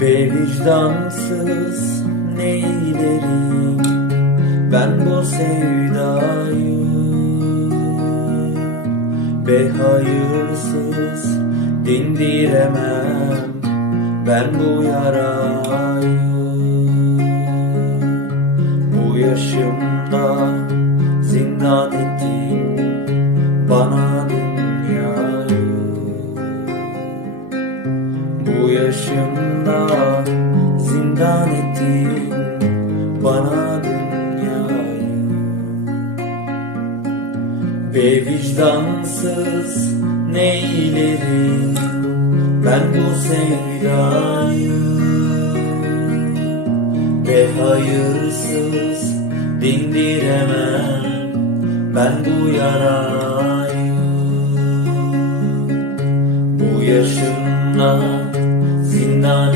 Be vicdansız neylerim? Ben bu sevdayı Be hayırsız dindiremem. Ben bu yarayı Bu yaşımda zindan Bu yaşımda zindan ettin bana dünyayı. Be vicdansız neylerim ben bu sevdayı? Ve hayırsız dindiremem ben bu yarayı. Bu yaşımda zindan